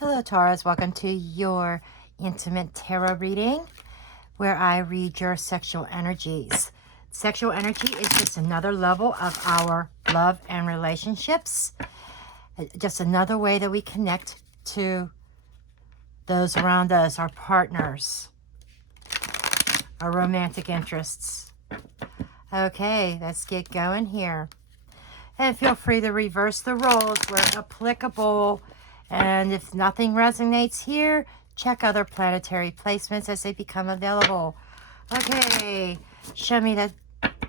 Hello, Taurus. Welcome to your intimate tarot reading where I read your sexual energies. Sexual energy is just another level of our love and relationships. Just another way that we connect to those around us, our partners, our romantic interests. Okay, let's get going here. And feel free to reverse the roles where applicable. And if nothing resonates here, check other planetary placements as they become available. Okay, show me that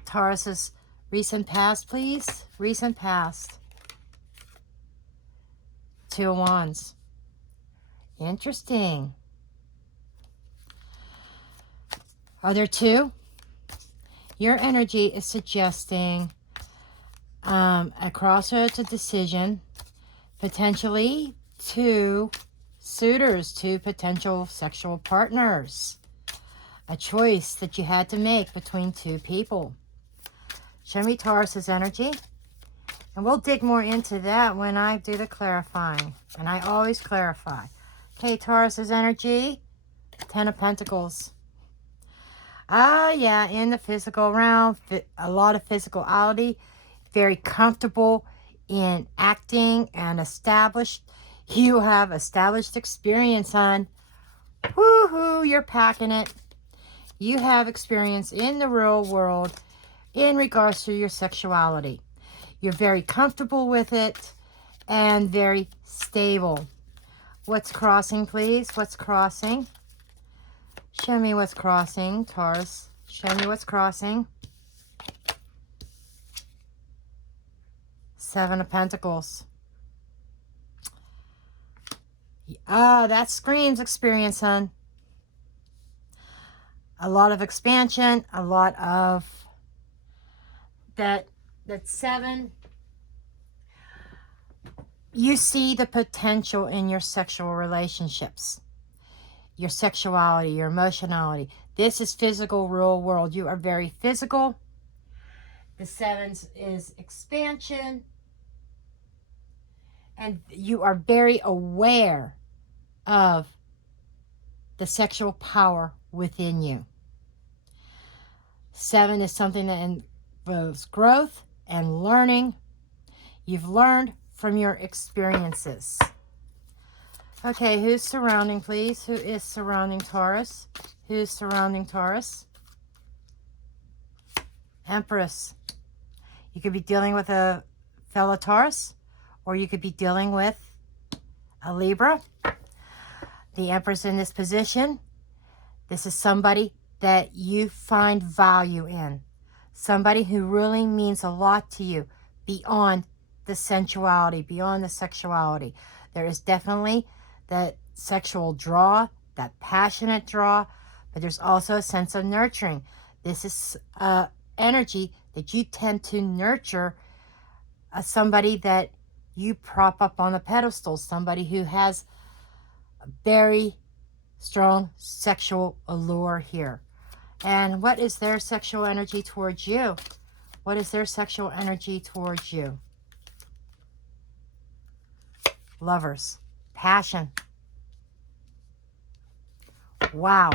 Taurus's recent past, please. Recent past. Two of Wands. Interesting. Are there two? Your energy is suggesting a crossroads, a decision, potentially two suitors, two potential sexual partners. A choice that you had to make between two people. Show me Taurus's energy. And we'll dig more into that when I do the clarifying. And I always clarify. Okay, Taurus's energy. 10 of Pentacles. Yeah, in the physical realm. A lot of physicality. Very comfortable in acting and established. You have established experience, hon. Woohoo, you're packing it. You have experience in the real world in regards to your sexuality. You're very comfortable with it and very stable. What's crossing, please? What's crossing? Show me what's crossing, Taurus. Show me what's crossing. 7 of Pentacles. That screams experience, hon. A lot of expansion, a lot of that 7. You see the potential in your sexual relationships, your sexuality, your emotionality. This is physical, real world. You are very physical. The 7 is expansion. And you are very aware of the sexual power within you. 7 is something that involves growth and learning. You've learned from your experiences. Okay, who's surrounding, please? Who is surrounding Taurus? Who's surrounding Taurus? Empress. You could be dealing with a fellow Taurus, or you could be dealing with a Libra. The Empress in this position. This is somebody that you find value in. Somebody who really means a lot to you beyond the sensuality, beyond the sexuality. There is definitely that sexual draw, that passionate draw, but there's also a sense of nurturing. This is energy that you tend to nurture somebody that you prop up on a pedestal, somebody who has a very strong sexual allure here. And what is their sexual energy towards you? What is their sexual energy towards you? Lovers. Passion. Wow.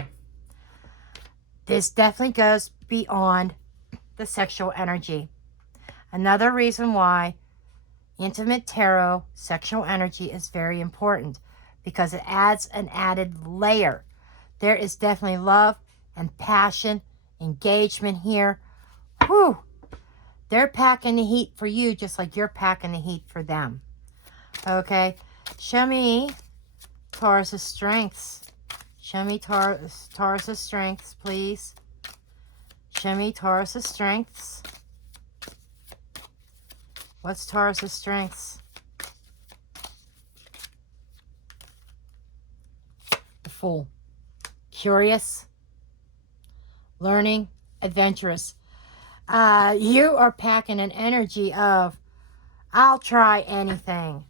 This definitely goes beyond the sexual energy. Another reason why intimate tarot sexual energy is very important, because it adds an added layer. There is definitely love and passion, engagement here. Whew. They're packing the heat for you just like you're packing the heat for them. Okay. Show me Taurus's strengths. Show me Taurus's strengths, please. Show me Taurus's strengths. What's Taurus's strengths? The Fool. Curious. Learning. Adventurous. You are packing an energy of, I'll try anything.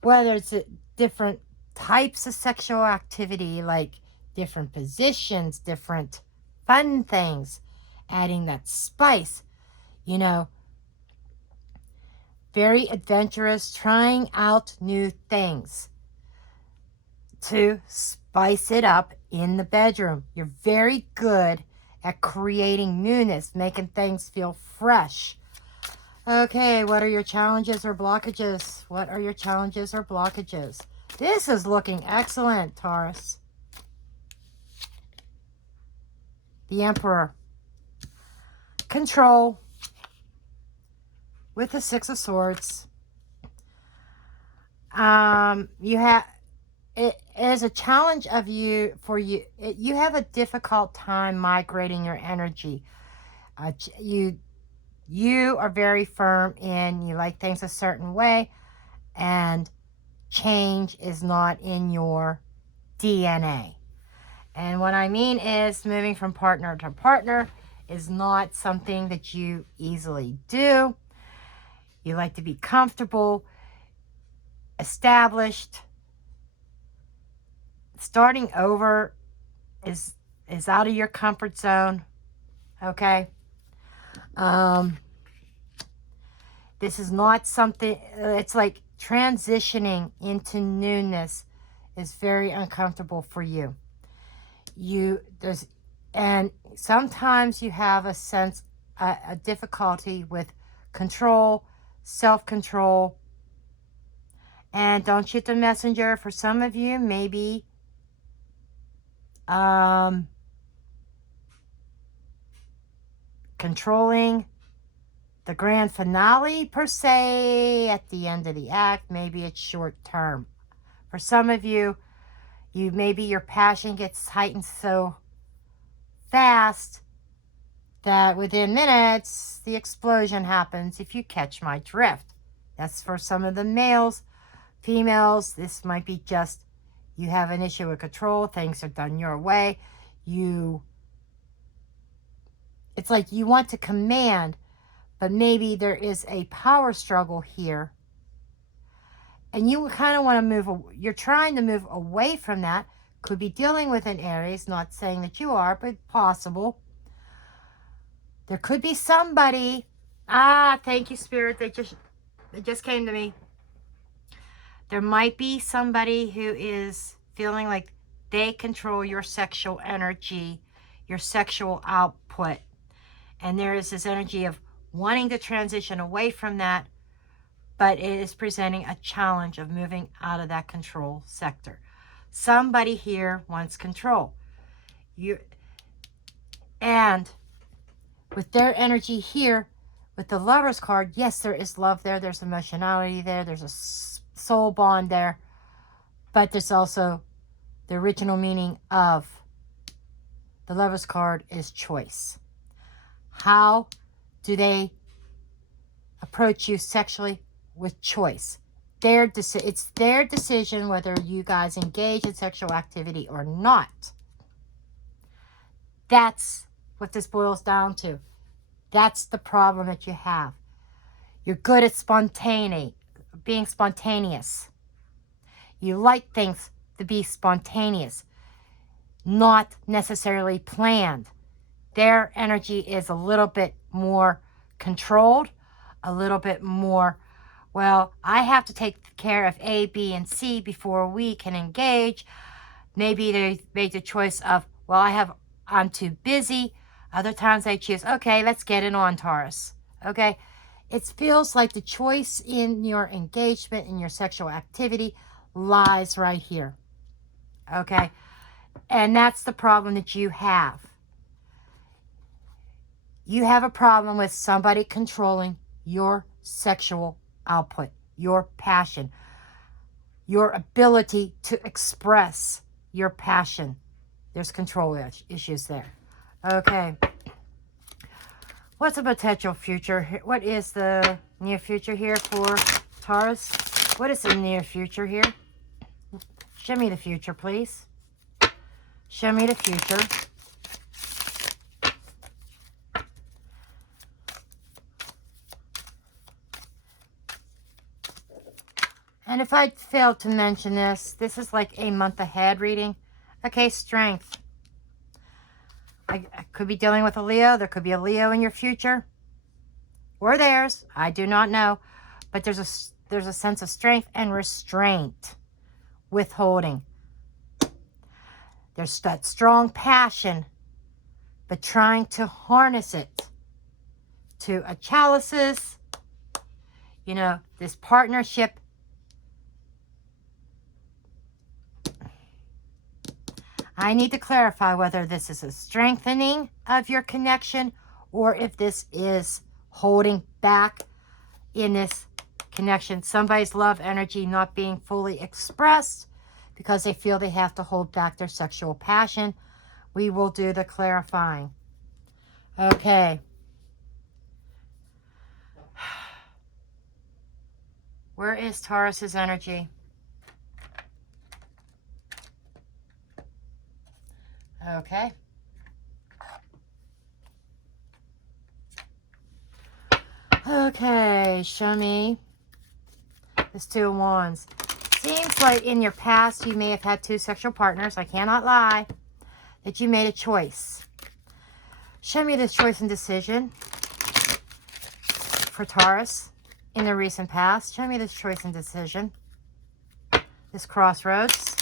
Whether it's different types of sexual activity, like different positions, different fun things, adding that spice, you know, very adventurous, trying out new things. to spice it up in the bedroom. You're very good at creating newness, making things feel fresh. Okay, what are your challenges or blockages? What are your challenges or blockages? This is looking excellent, Taurus. The Emperor. Control. With the Six of Swords. You have... It is a challenge of you for you. You have a difficult time migrating your energy. You are very firm in you like things a certain way, and change is not in your DNA. And what I mean is moving from partner to partner is not something that you easily do. You like to be comfortable, established. Starting over is out of your comfort zone. Okay. This is not something, it's like transitioning into newness is very uncomfortable for you. And sometimes you have a sense, a difficulty with control, self-control. And don't shoot the messenger. For some of you, maybe controlling the grand finale per se at the end of the act. Maybe it's short term. For some of you, maybe your passion gets heightened so fast that within minutes the explosion happens, if you catch my drift. That's for some of the males. Females, this might be just you have an issue with control. Things are done your way. It's like you want to command, but maybe there is a power struggle here. And you kind of want to move, you're trying to move away from that. Could be dealing with an Aries, not saying that you are, but possible. There could be somebody, thank you, Spirit, it just came to me. There might be somebody who is feeling like they control your sexual energy, your sexual output. And there is this energy of wanting to transition away from that, but it is presenting a challenge of moving out of that control sector. Somebody here wants control. And with their energy here, with the Lover's card, yes, there is love there. There's emotionality there. There's a soul bond there. But there's also the original meaning of the Lover's card is choice. How do they approach you sexually? With choice. It's their decision whether you guys engage in sexual activity or not. That's what this boils down to. That's the problem that you have. You're good at being spontaneous. You like things to be spontaneous, not necessarily planned. Their energy is a little bit more controlled, a little bit more, well, I have to take care of A, B, and C before we can engage. Maybe they made the choice of, well, I'm too busy. Other times they choose, okay, let's get it on, Taurus. Okay? It feels like the choice in your engagement, in your sexual activity, lies right here. Okay? And that's the problem that you have. You have a problem with somebody controlling your sexual output, your passion, your ability to express your passion. There's control issues there. Okay. What's the potential future? What is the near future here for Taurus? What is the near future here? Show me the future, please. Show me the future. And if I failed to mention this is like a month ahead reading. Okay, strength. I could be dealing with a Leo. There could be a Leo in your future. Or theirs. I do not know. But there's a sense of strength and restraint. Withholding. There's that strong passion, but trying to harness it to a chalices, you know, this partnership. I need to clarify whether this is a strengthening of your connection or if this is holding back in this connection. Somebody's love energy not being fully expressed because they feel they have to hold back their sexual passion. We will do the clarifying. Okay. Where is Taurus's energy? Okay. Okay, show me this Two of Wands. Seems like in your past you may have had two sexual partners. I cannot lie. That you made a choice. Show me this choice and decision for Taurus in the recent past. Show me this choice and decision. This crossroads.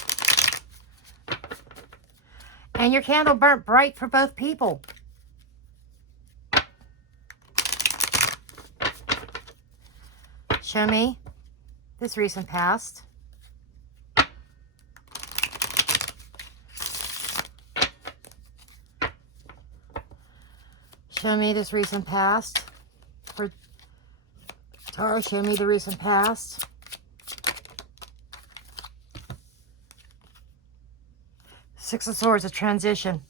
And your candle burnt bright for both people. Show me this recent past. Show me this recent past. For Taurus, show me the recent past. Six of Swords, a transition.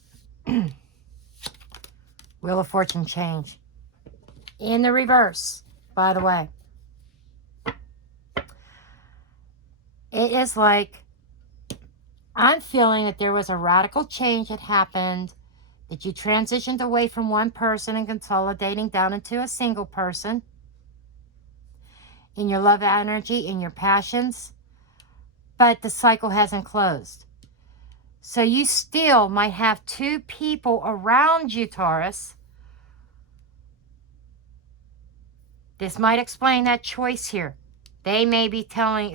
Wheel of Fortune, change. In the reverse, by the way. It is like, I'm feeling that there was a radical change that happened, that you transitioned away from one person and consolidating down into a single person. In your love energy, in your passions. But the cycle hasn't closed. So you still might have two people around you, Taurus. This might explain that choice here. They may be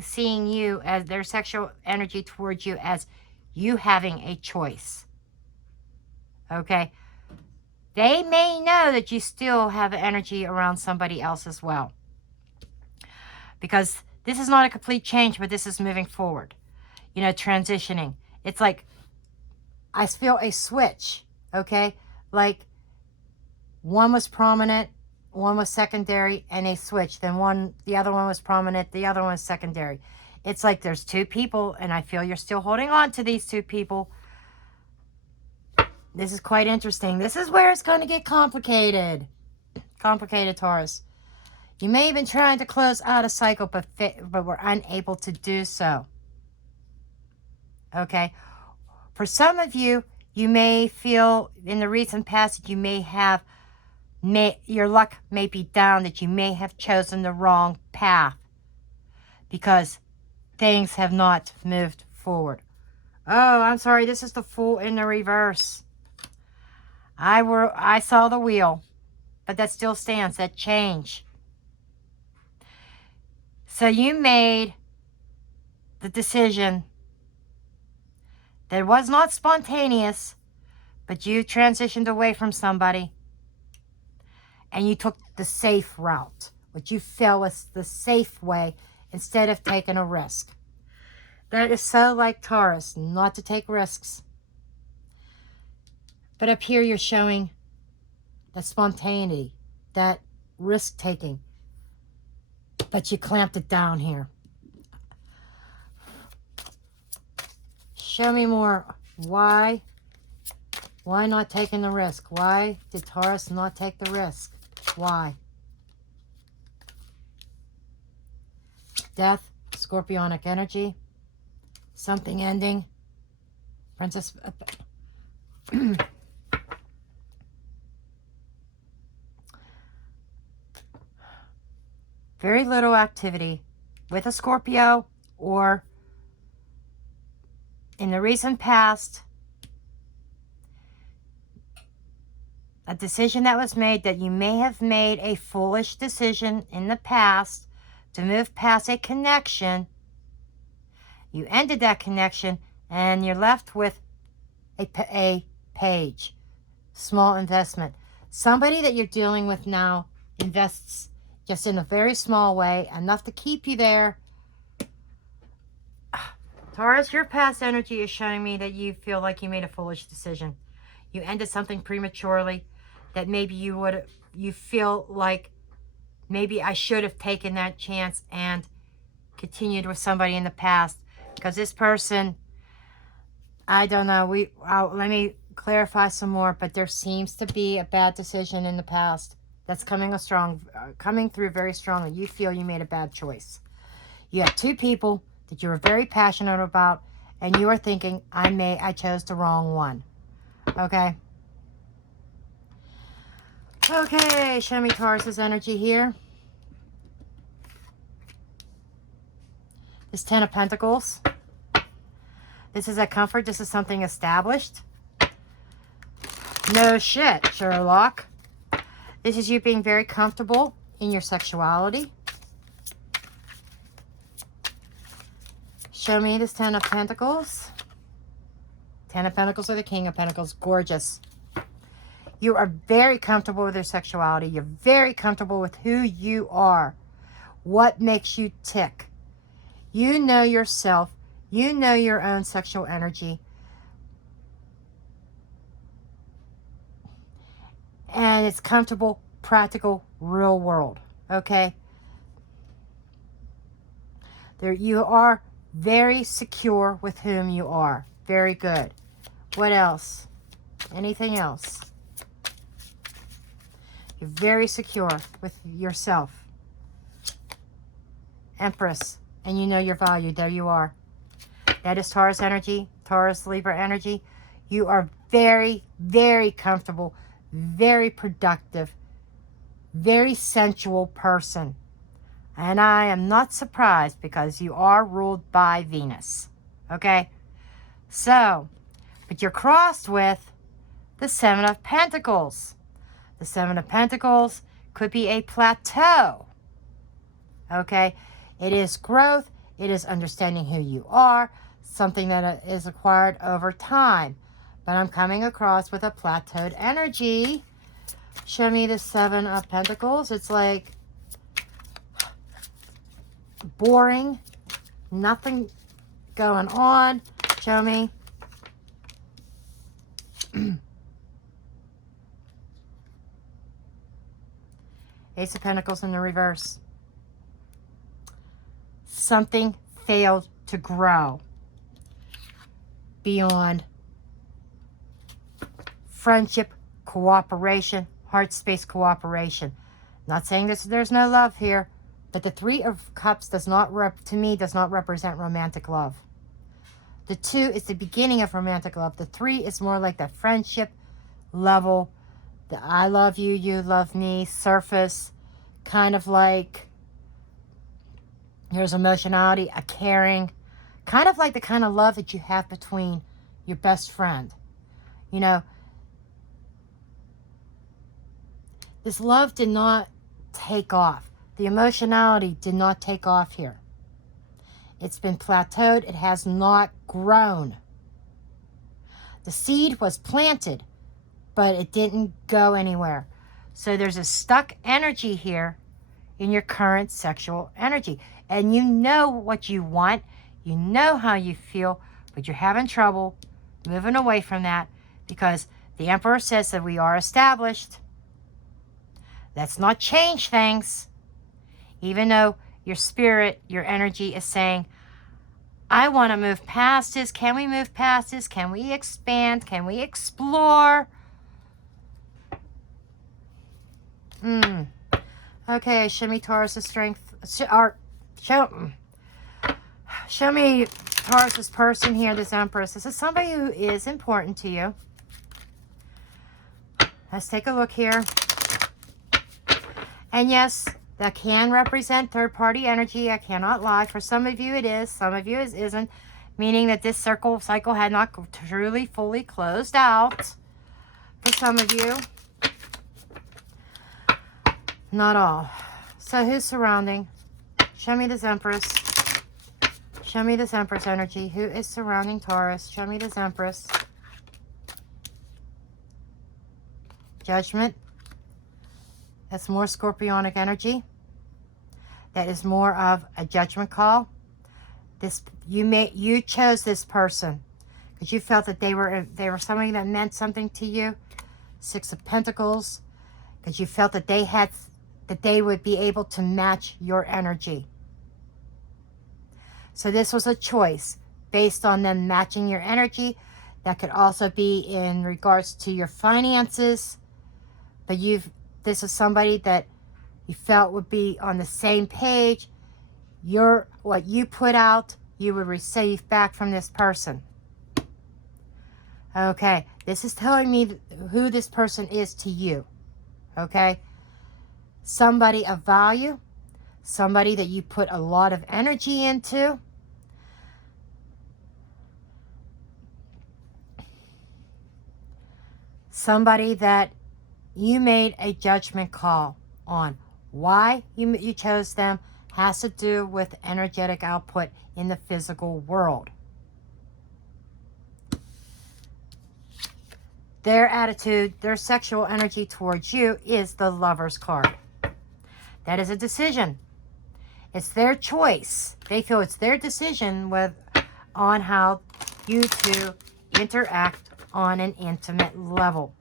seeing you as their sexual energy towards you as you having a choice. Okay? They may know that you still have energy around somebody else as well. Because this is not a complete change, but this is moving forward. You know, transitioning. It's like, I feel a switch, okay? Like, one was prominent, one was secondary, and a switch. Then the other one was prominent, the other one was secondary. It's like there's two people, and I feel you're still holding on to these two people. This is quite interesting. This is where it's going to get complicated. Complicated, Taurus. You may have been trying to close out a cycle, but were unable to do so. Okay? For some of you, you may feel in the recent past that you may have, your luck may be down, that you may have chosen the wrong path because things have not moved forward. Oh, I'm sorry. This is the Fool in the reverse. I saw the wheel, but that still stands, that change. So you made the decision that was not spontaneous, but you transitioned away from somebody and you took the safe route, what you felt was the safe way instead of taking a risk. That is so like Taurus, not to take risks. But up here you're showing that spontaneity, that risk-taking. But you clamped it down here. Show me more. Why? Why not taking the risk? Why did Taurus not take the risk? Why? Death, Scorpionic energy, something ending. Princess... Very little activity with a Scorpio or in the recent past, a decision that was made that you may have made a foolish decision in the past to move past a connection. You ended that connection and you're left with a page. Small investment. Somebody that you're dealing with now invests just in a very small way, enough to keep you there. Taurus, your past energy is showing me that you feel like you made a foolish decision. You ended something prematurely, that maybe you feel like maybe I should have taken that chance and continued with somebody in the past. Because this person, I don't know, let me clarify some more, but there seems to be a bad decision in the past that's coming through very strongly. You feel you made a bad choice. You have two people that you were very passionate about, and you are thinking, I chose the wrong one. Okay? Okay, show me Taurus's energy here. This Ten of Pentacles. This is a comfort. This is something established. No shit, Sherlock. This is you being very comfortable in your sexuality. Show me this Ten of Pentacles. Ten of Pentacles or the King of Pentacles. Gorgeous. You are very comfortable with your sexuality. You're very comfortable with who you are. What makes you tick. You know yourself. You know your own sexual energy. And it's comfortable, practical, real world. Okay? You are very secure with whom you are. Very good. What else? Anything else? You're very secure with yourself. Empress. And you know your value. There you are. That is Taurus energy. Taurus, Libra energy. You are very, very comfortable. Very productive. Very sensual person. And I am not surprised because you are ruled by Venus. Okay? So, but you're crossed with the Seven of Pentacles. The Seven of Pentacles could be a plateau. Okay? It is growth. It is understanding who you are. Something that is acquired over time. But I'm coming across with a plateaued energy. Show me the Seven of Pentacles. It's like boring. Nothing going on. Show me. Ace of Pentacles in the reverse. Something failed to grow beyond friendship, cooperation, heart space cooperation. Not saying there's no love here, but the Three of Cups does not represent romantic love. The 2 is the beginning of romantic love. The 3 is more like the friendship level, the I love you, you love me, surface, kind of like there's emotionality, a caring, kind of like the kind of love that you have between your best friend. You know, this love did not take off. The emotionality did not take off here. It's been plateaued. It has not grown. The seed was planted, but it didn't go anywhere. So there's a stuck energy here in your current sexual energy. And you know what you want. You know how you feel, but you're having trouble moving away from that because the Emperor says that we are established. Let's not change things. Even though your spirit, your energy is saying, I want to move past this. Can we move past this? Can we expand? Can we explore? Okay, show me Taurus's strength. Show me Taurus's person here, this Empress. This is somebody who is important to you. Let's take a look here. And yes, that can represent third-party energy. I cannot lie. For some of you it is. Some of you it isn't. Meaning that this cycle had not truly, fully closed out. For some of you. Not all. So who's surrounding? Show me this Empress. Show me this Empress energy. Who is surrounding Taurus? Show me this Empress. Judgment. That's more scorpionic energy. That is more of a judgment call. You chose this person because you felt that they were somebody that meant something to you. Six of Pentacles, because you felt that they would be able to match your energy. So this was a choice based on them matching your energy. That could also be in regards to your finances. But this is somebody that you felt would be on the same page. What you put out, you would receive back from this person. Okay, this is telling me who this person is to you. Okay, somebody of value, somebody that you put a lot of energy into. Somebody that you made a judgment call on. Why you chose them has to do with energetic output in the physical world. Their attitude, their sexual energy towards you is the Lover's card. That is a decision. It's their choice. They feel it's their decision on how you two interact on an intimate level.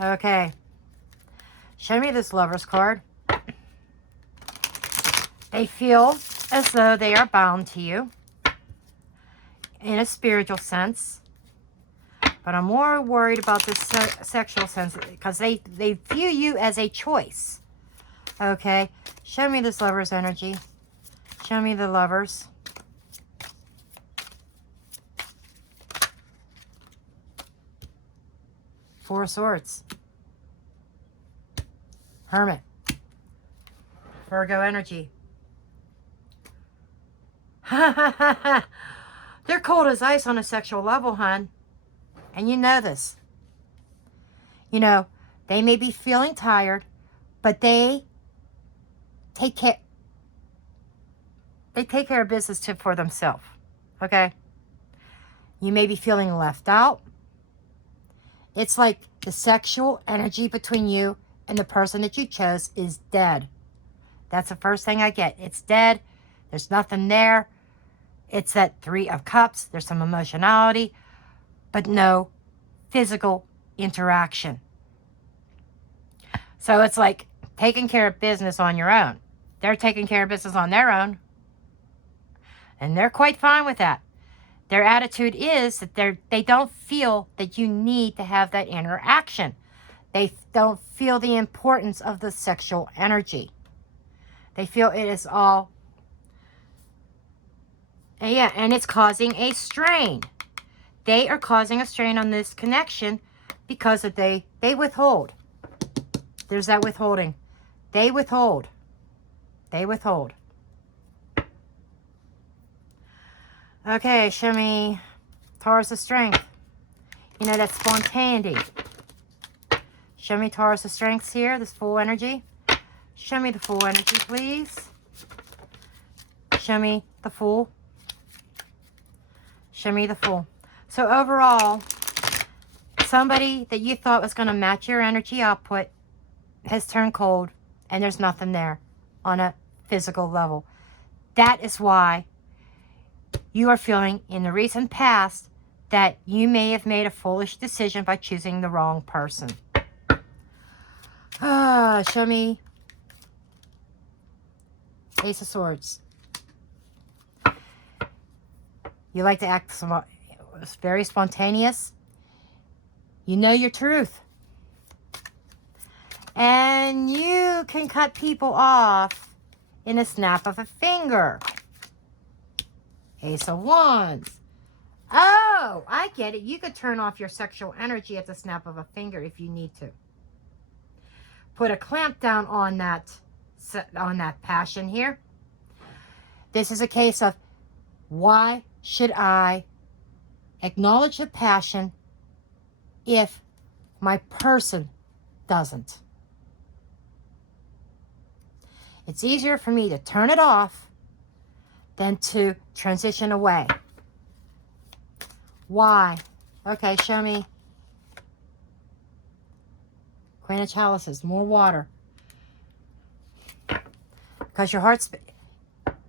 Okay. Show me this Lover's card. They feel as though they are bound to you in a spiritual sense. But I'm more worried about this sexual sense because they view you as a choice. Okay. Show me this Lover's energy. Show me the Lovers. Four of Swords. Hermit. Virgo energy. They're cold as ice on a sexual level, hon. And you know this. You know, they may be feeling tired, but they take care of business for themselves. Okay? You may be feeling left out. It's like the sexual energy between you and the person that you chose is dead. That's the first thing I get. It's dead. There's nothing there. It's that Three of Cups. There's some emotionality, but no physical interaction. So it's like taking care of business on your own. They're taking care of business on their own, and they're quite fine with that. Their attitude is that they don't feel that you need to have that interaction. They don't feel the importance of the sexual energy. They feel it is all, and it's causing a strain. They are causing a strain on this connection because they withhold. There's that withholding. They withhold. They withhold. Okay, show me Taurus of Strength. You know, that spontaneity. Show me Taurus of Strengths here, this full energy. Show me the full energy, please. Show me the full. Show me the full. So overall, somebody that you thought was going to match your energy output has turned cold, and there's nothing there on a physical level. That is why you are feeling in the recent past that you may have made a foolish decision by choosing the wrong person. Show me Ace of Swords. You like to act very spontaneous. You know your truth. And you can cut people off in a snap of a finger. Ace of Wands. Oh, I get it. You could turn off your sexual energy at the snap of a finger if you need to. Put a clamp down on that passion here. This is a case of, why should I acknowledge the passion if my person doesn't? It's easier for me to turn it off than to transition away. Why? Okay, show me Queen of Chalices, more water. Because your heart's...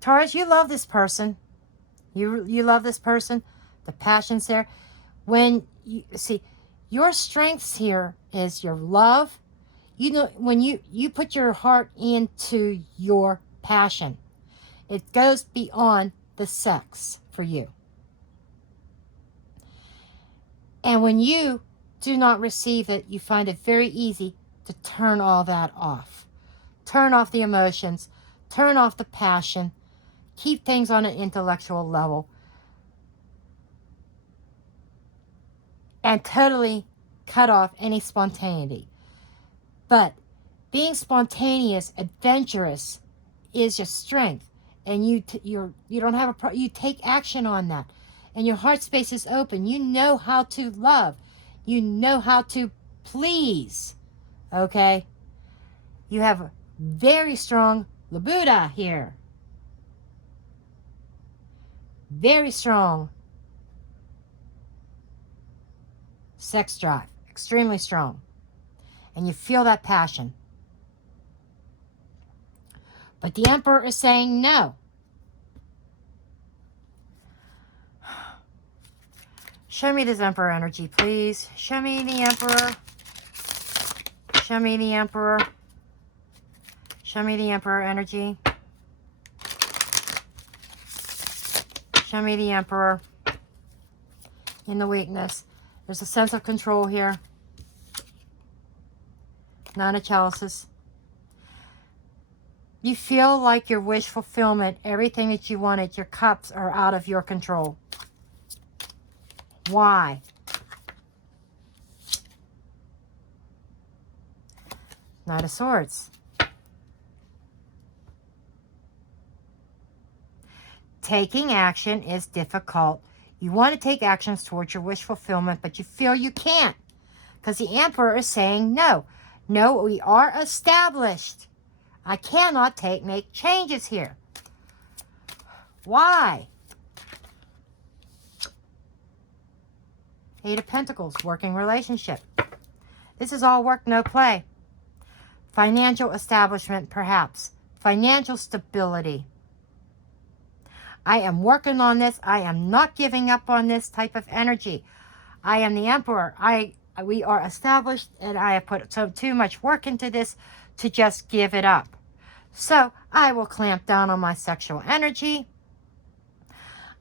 Taurus, you love this person. You love this person. The passion's there. When you see, your strengths here is your love. You know, when you put your heart into your passion, it goes beyond the sex for you. And when you do not receive it, you find it very easy to turn all that off. Turn off the emotions. Turn off the passion. Keep things on an intellectual level. And totally cut off any spontaneity. But being spontaneous, adventurous, is your strength. And you don't have you take action on that. And your heart space is open. You know how to love. You know how to please. Okay? You have a very strong libido here. Very strong sex drive. Extremely strong. And you feel that passion. But the Emperor is saying no. Show me this Emperor energy, please. Show me the Emperor. Show me the Emperor. Show me the Emperor energy. Show me the Emperor. In the weakness. There's a sense of control here. Nine of Chalices. You feel like your wish fulfillment, everything that you wanted, your cups are out of your control. Why? Knight of Swords. Taking action is difficult. You want to take actions towards your wish fulfillment, but you feel you can't. Because the Emperor is saying no. No, we are established. I cannot make changes here. Why? Eight of Pentacles, working relationship. This is all work, no play. Financial establishment, perhaps. Financial stability. I am working on this. I am not giving up on this type of energy. I am the Emperor. We are established, and I have put too much work into this to just give it up. So I will clamp down on my sexual energy.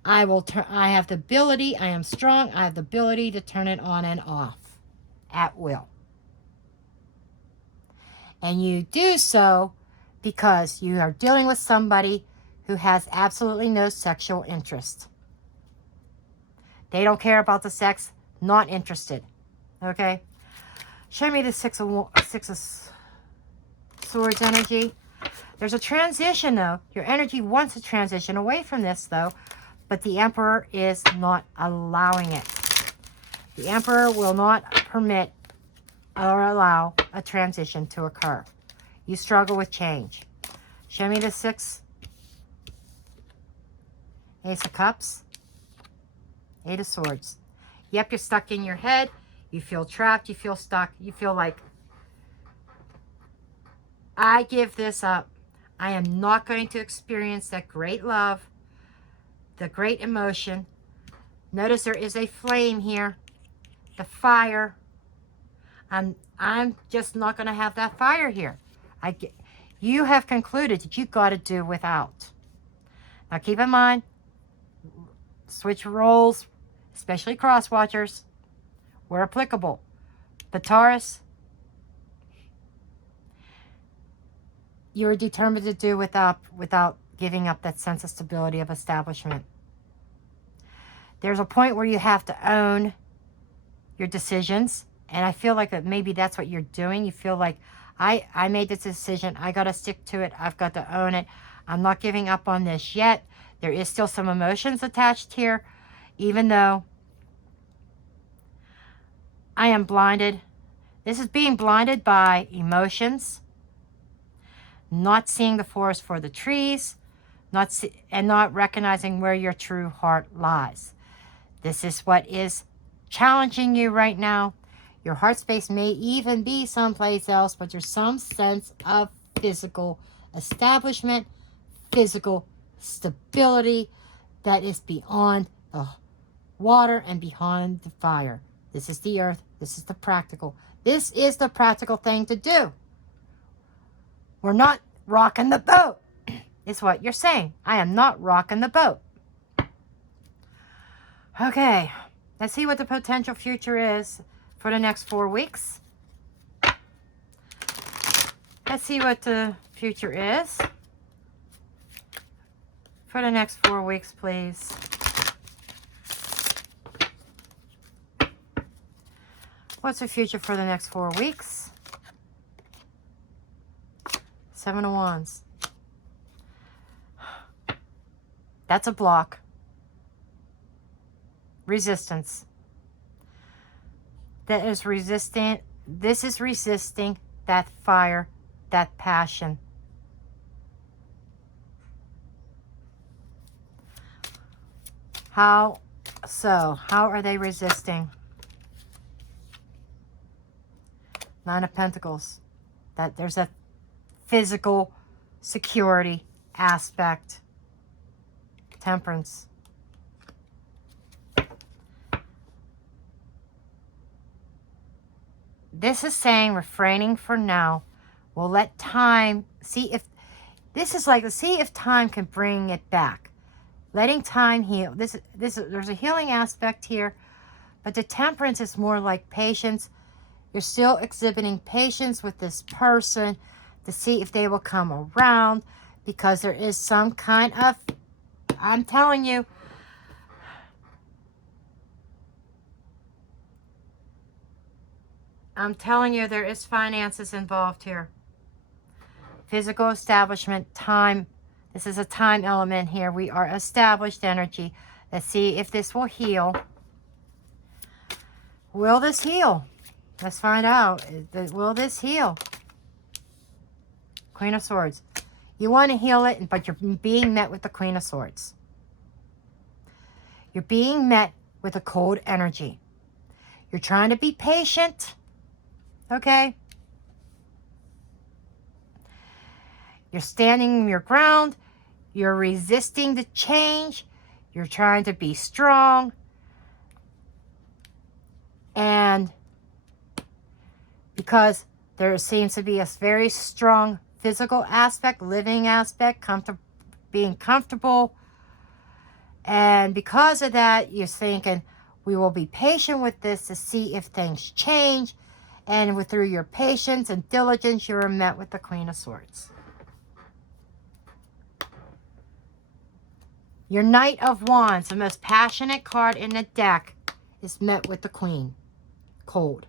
I have the ability, I am strong, I have the ability to turn it on and off at will. And you do so because you are dealing with somebody who has absolutely no sexual interest. They don't care about the sex, not interested. Okay? Show me the Six of Swords energy. There's a transition, though. Your energy wants to transition away from this, though. But the Emperor is not allowing it. The Emperor will not permit or allow a transition to occur. You struggle with change. Show me the Ace of Cups. Eight of Swords. Yep, you're stuck in your head. You feel trapped. You feel stuck. You feel like, I give this up. I am not going to experience that great love, the great emotion. Notice there is a flame here. The fire. I'm just not going to have that fire here. You have concluded that you've got to do without. Now keep in mind, switch roles, especially cross watchers, where applicable. But Taurus, you're determined to do without giving up that sense of stability of establishment. There's a point where you have to own your decisions. And I feel like that maybe that's what you're doing. You feel like, I made this decision. I got to stick to it. I've got to own it. I'm not giving up on this yet. There is still some emotions attached here. Even though I am blinded. This is being blinded by emotions. Not seeing the forest for the trees. And not recognizing where your true heart lies. This is what is challenging you right now. Your heart space may even be someplace else, but there's some sense of physical establishment, physical stability that is beyond the water and beyond the fire. This is the earth. This is the practical. This is the practical thing to do. We're not rocking the boat, is what you're saying. I am not rocking the boat. Okay, let's see what the potential future is for the next 4 weeks. Let's see what the future is for the next 4 weeks, please. What's the future for the next 4 weeks? 7 of Wands. That's a block. Resistance. That is resisting. This is resisting that fire, that passion. How so? How are they resisting? 9 of Pentacles. That there's a physical security aspect. Temperance. This is saying refraining for now. We'll let time see if this is like, see if time can bring it back. Letting time heal. There's a healing aspect here, but the temperance is more like patience. You're still exhibiting patience with this person to see if they will come around, because there is some kind of, I'm telling you, there is finances involved here. Physical establishment, time. This is a time element here. We are established energy. Let's see if this will heal. Will this heal? Let's find out. Will this heal? Queen of Swords. You want to heal it, but you're being met with the Queen of Swords. You're being met with a cold energy. You're trying to be patient. Okay? You're standing your ground. You're resisting the change. You're trying to be strong. And because there seems to be a very strong physical aspect, living aspect, being comfortable. And because of that, you're thinking, we will be patient with this to see if things change. And through your patience and diligence, you are met with the Queen of Swords. Your Knight of Wands, the most passionate card in the deck, is met with the Queen. Cold.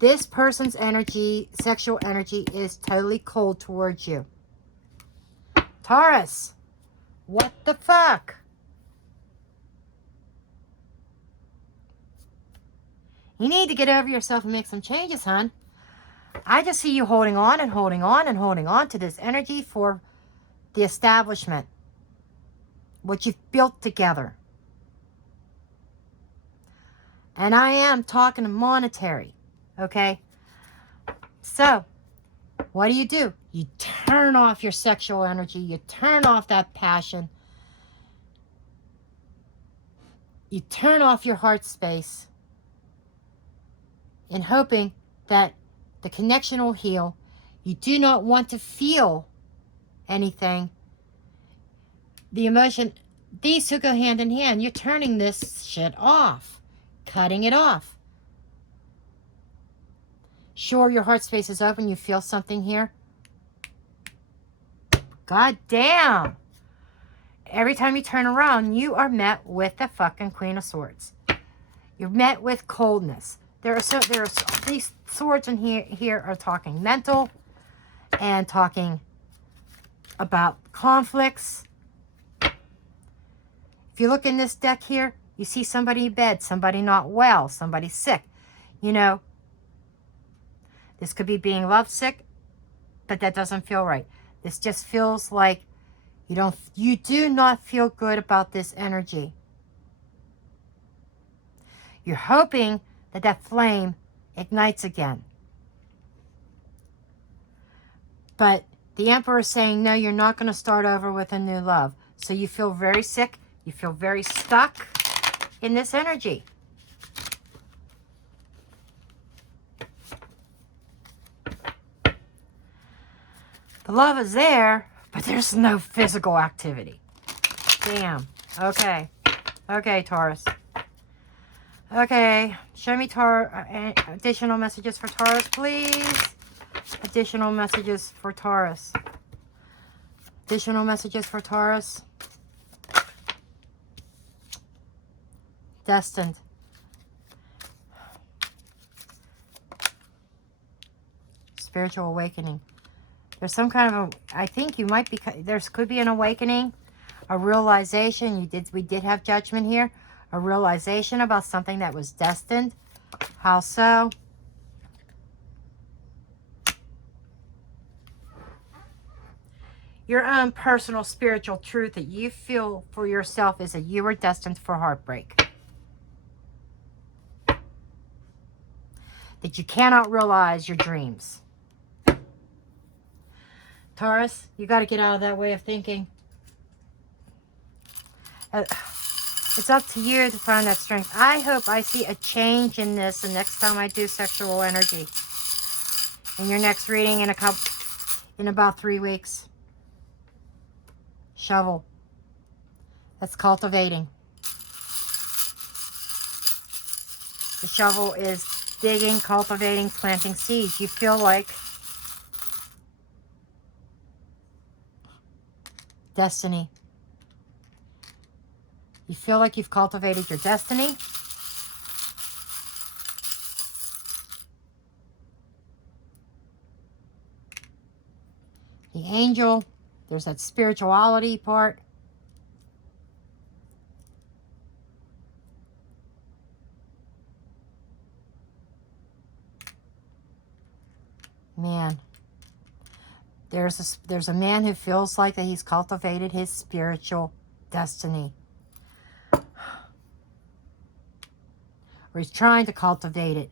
This person's energy, sexual energy, is totally cold towards you. Taurus, what the fuck? You need to get over yourself and make some changes, hon. I just see you holding on and holding on and holding on to this energy for the establishment. What you've built together. And I am talking monetary. Okay? So, what do? You turn off your sexual energy. You turn off that passion. You turn off your heart space. In hoping that the connection will heal. You do not want to feel anything. The emotion, these two go hand in hand. You're turning this shit off. Cutting it off. Sure, your heart space is open. You feel something here. God damn. Every time you turn around, you are met with the fucking Queen of Swords. You're met with coldness. These swords in here are talking mental and talking about conflicts. If you look in this deck here, you see somebody in bed, somebody not well, somebody sick. You know, this could be being lovesick, but that doesn't feel right. This just feels like you do not feel good about this energy. You're hoping that flame ignites again. But the Emperor is saying, no, you're not going to start over with a new love. So you feel very sick. You feel very stuck in this energy. The love is there, but there's no physical activity. Damn. Okay. Okay, Taurus. Okay. Show me additional messages for Taurus, please. Additional messages for Taurus. Additional messages for Taurus. Destined. Spiritual awakening. There's some kind of I think you might be, could be an awakening, a realization. We did have judgment here. A realization about something that was destined. How so? Your own personal spiritual truth that you feel for yourself is that you were destined for heartbreak. That you cannot realize your dreams. Taurus, you got to get out of that way of thinking. It's up to you to find that strength. I hope I see a change in this the next time I do sexual energy. In your next reading in about 3 weeks. Shovel. That's cultivating. The shovel is digging, cultivating, planting seeds. You feel like destiny. You feel like you've cultivated your destiny. The angel, there's that spirituality part. Man, there's a man who feels like that he's cultivated his spiritual destiny. Or he's trying to cultivate it.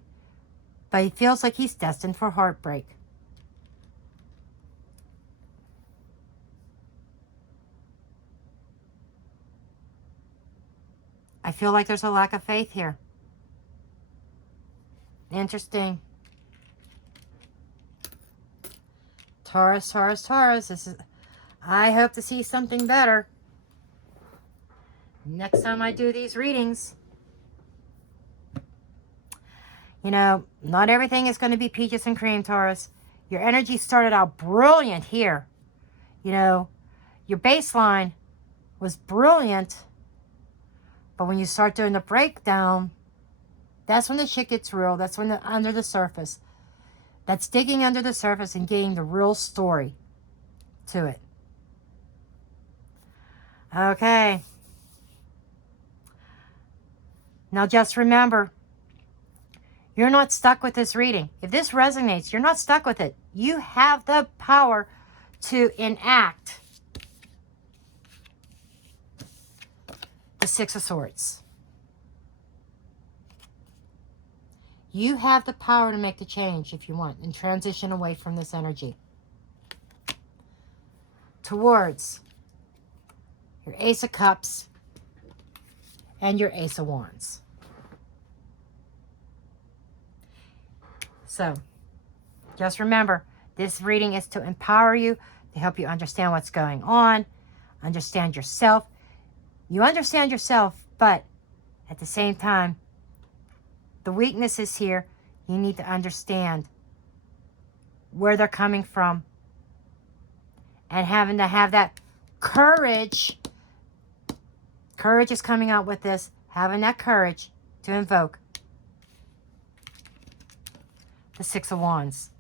But he feels like he's destined for heartbreak. I feel like there's a lack of faith here. Interesting. Taurus, Taurus, Taurus. I hope to see something better next time I do these readings. You know, not everything is going to be peaches and cream, Taurus. Your energy started out brilliant here. You know, your baseline was brilliant. But when you start doing the breakdown, that's when the shit gets real. That's when under the surface. That's digging under the surface and getting the real story to it. Okay. Now just remember, you're not stuck with this reading. If this resonates, you're not stuck with it. You have the power to enact the Six of Swords. You have the power to make the change if you want and transition away from this energy towards your Ace of Cups and your Ace of Wands. So, just remember, this reading is to empower you, to help you understand what's going on, understand yourself. You understand yourself, but at the same time, the weaknesses here, you need to understand where they're coming from. And having to have that courage. Courage is coming out with this. Having that courage to invoke the Six of Wands.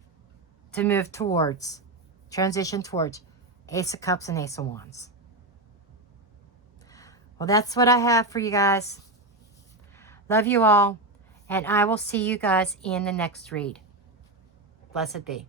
To move towards, transition towards Ace of Cups and Ace of Wands. Well, that's what I have for you guys. Love you all. And I will see you guys in the next read. Blessed be.